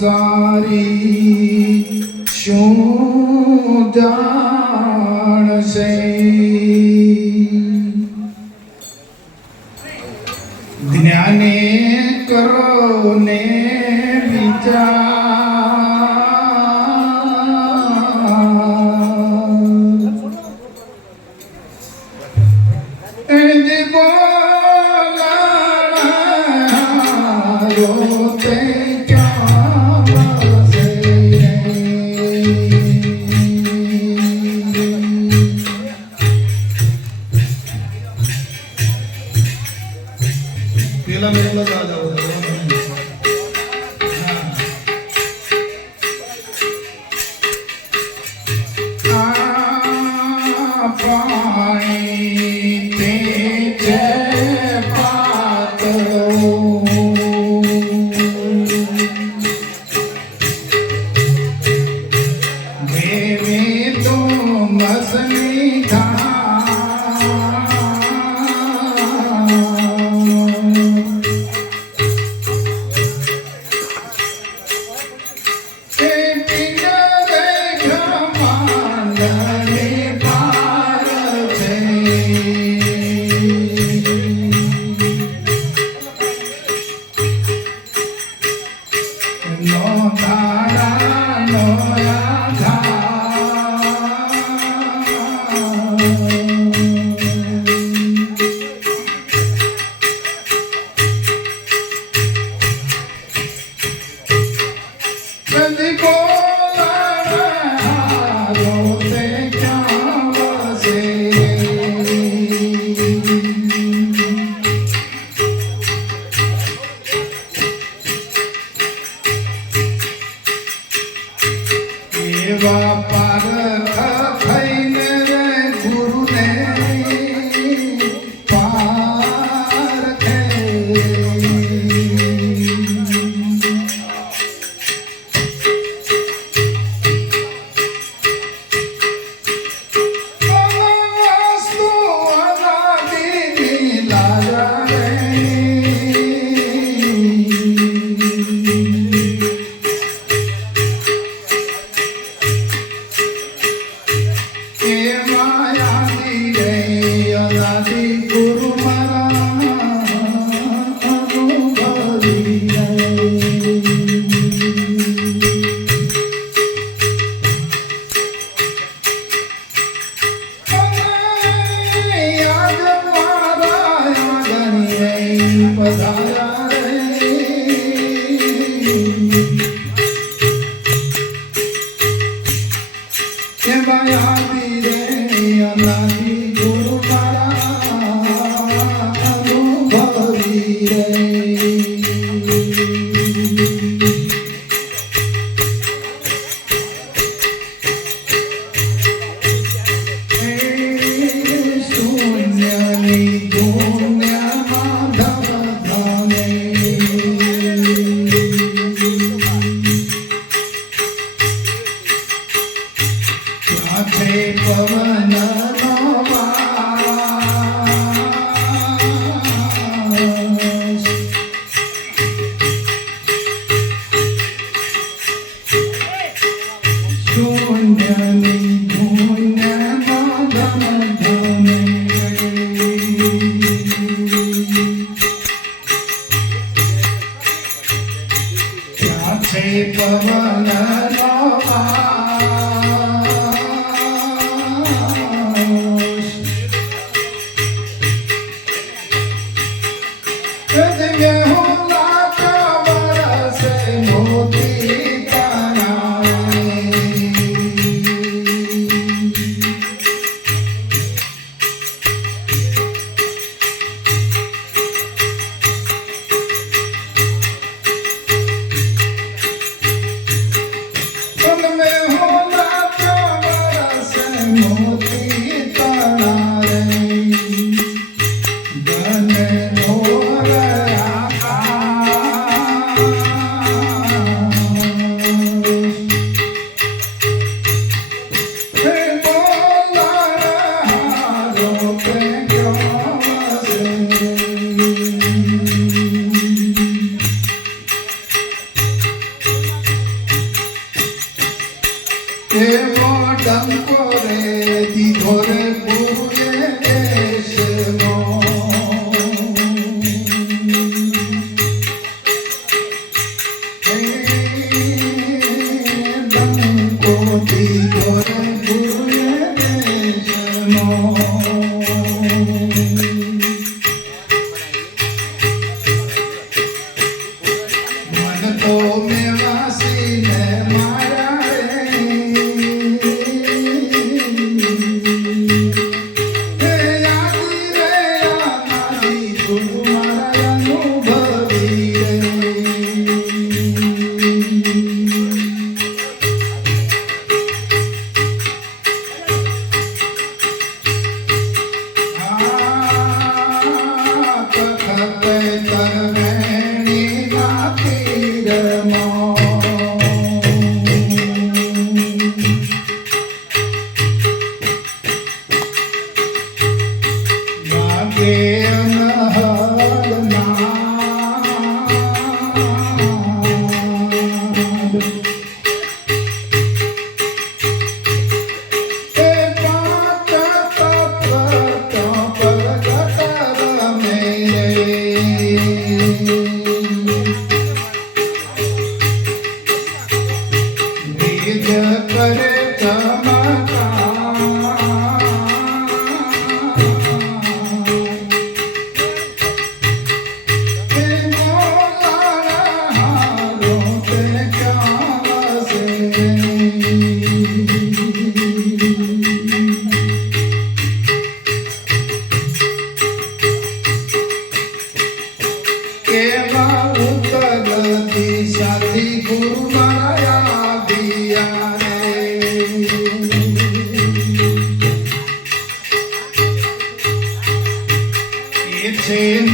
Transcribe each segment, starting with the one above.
સારી શું Yeah. when they go. Shri પવના be Sin.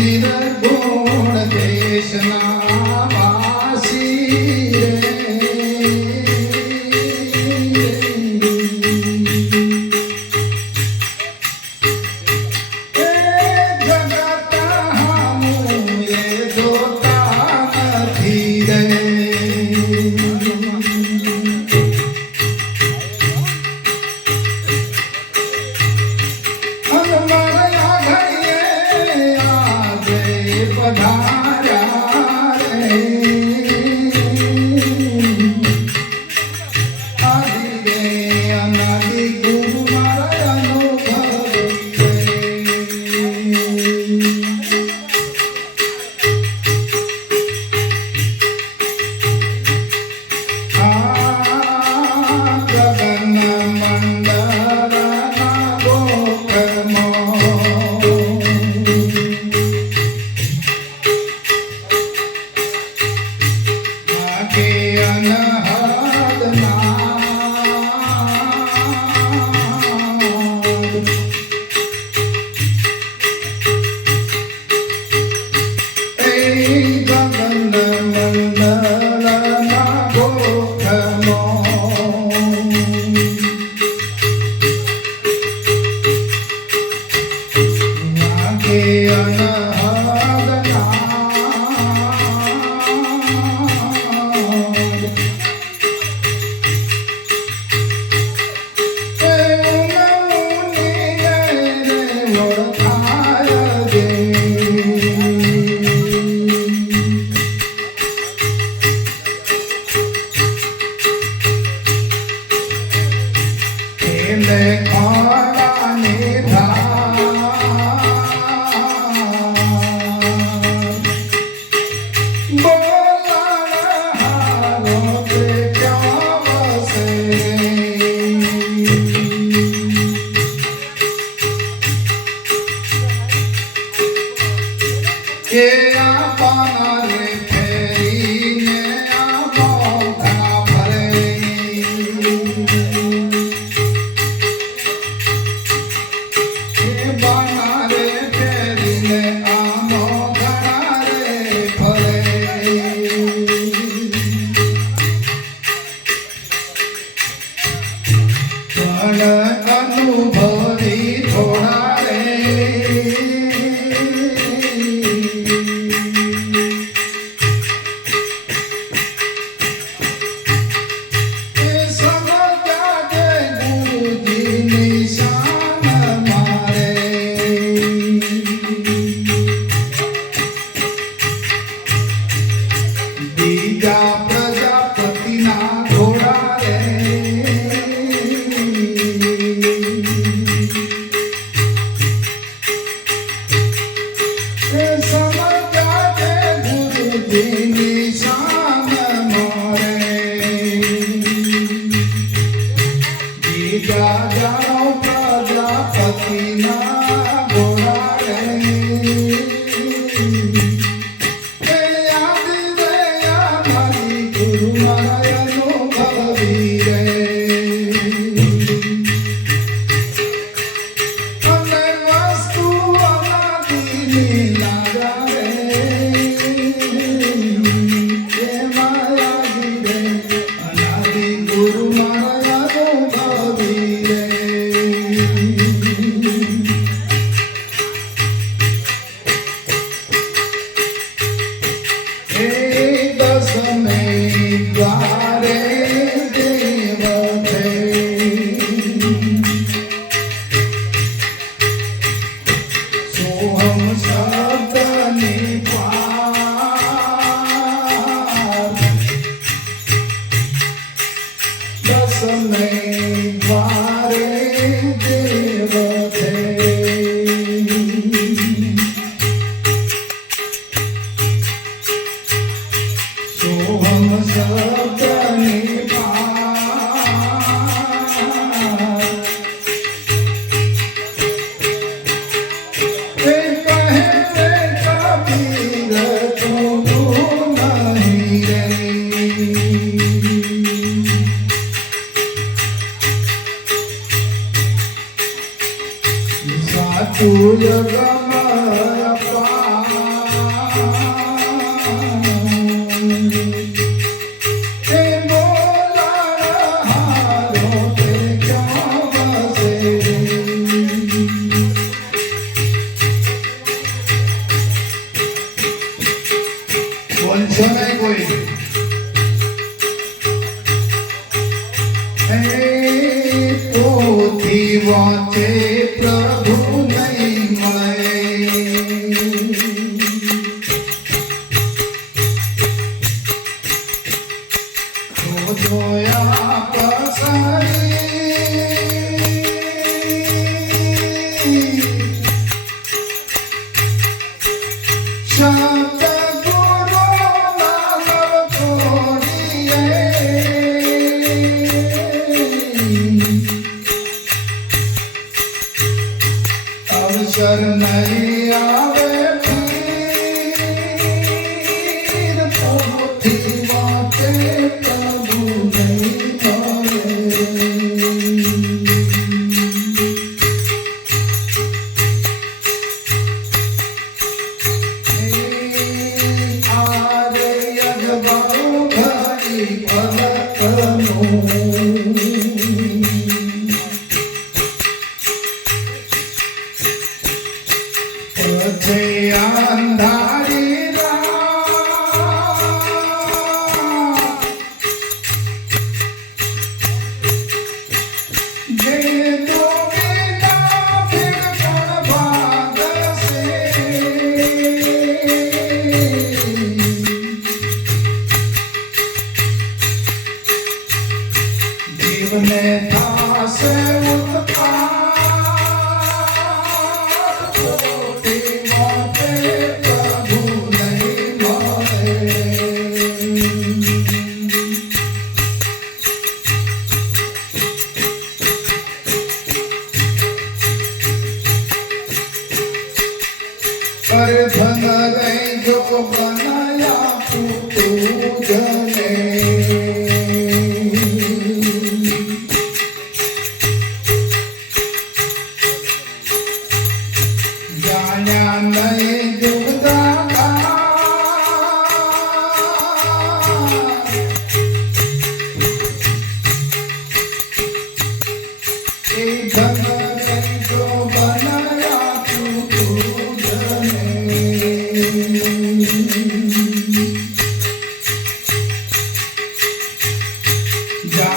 জানো কাজা পাখি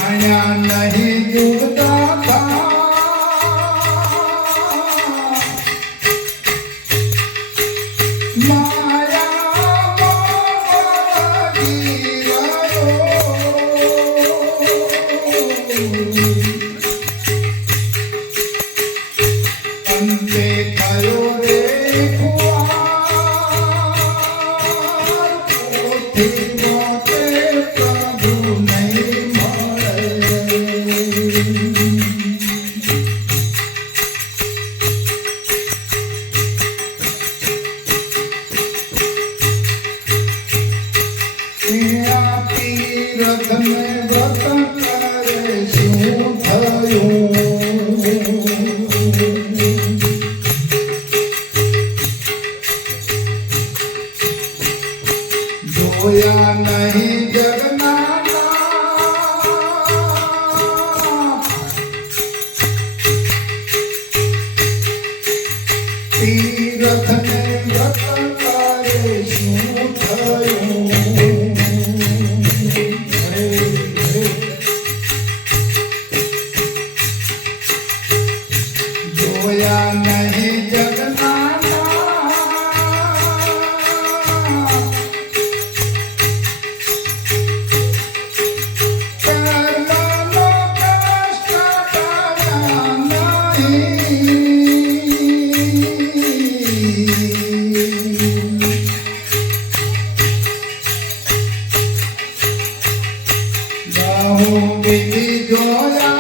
માયા નહીં દુઃખ Um e olhar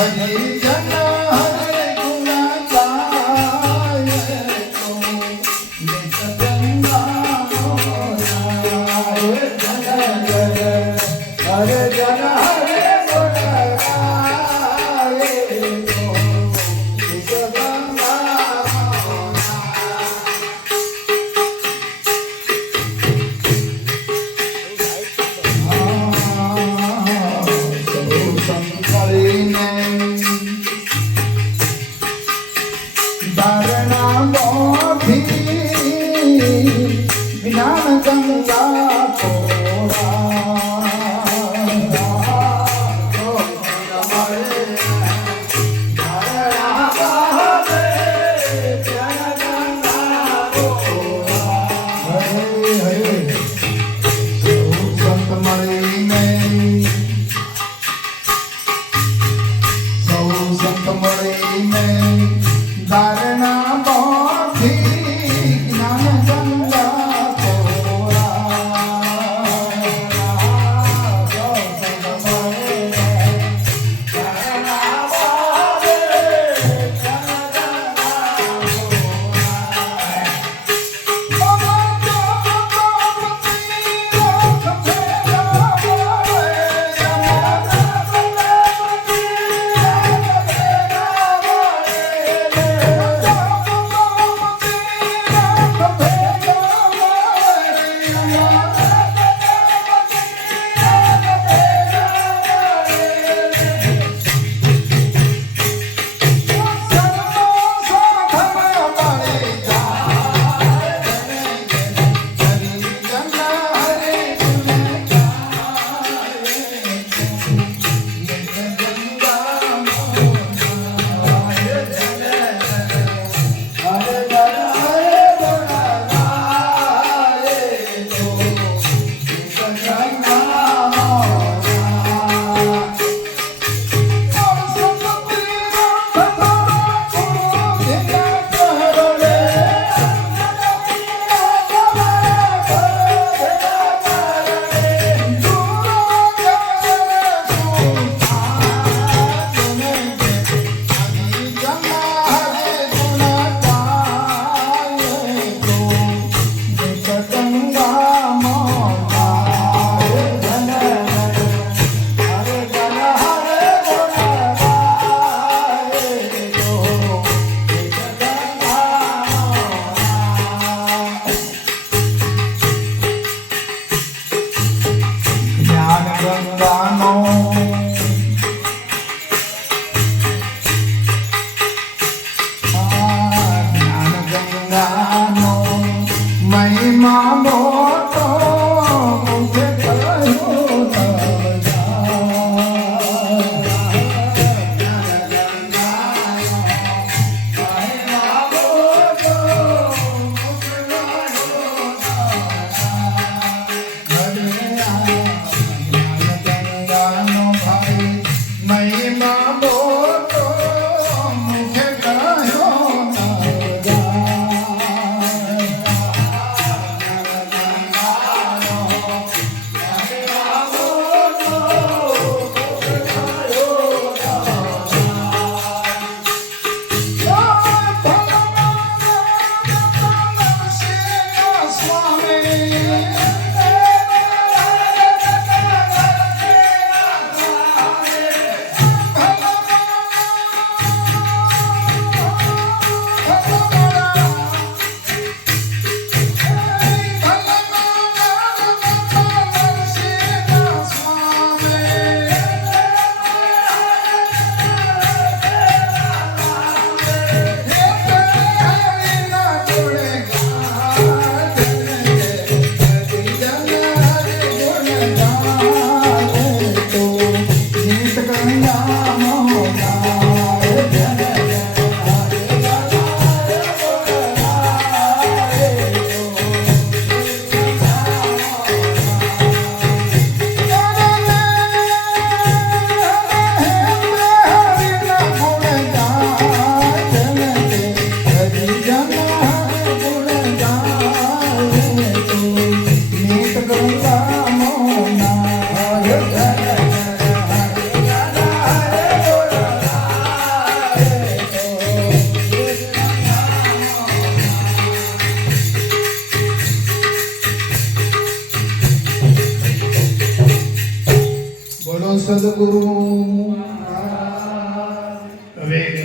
陪你长大 아멘.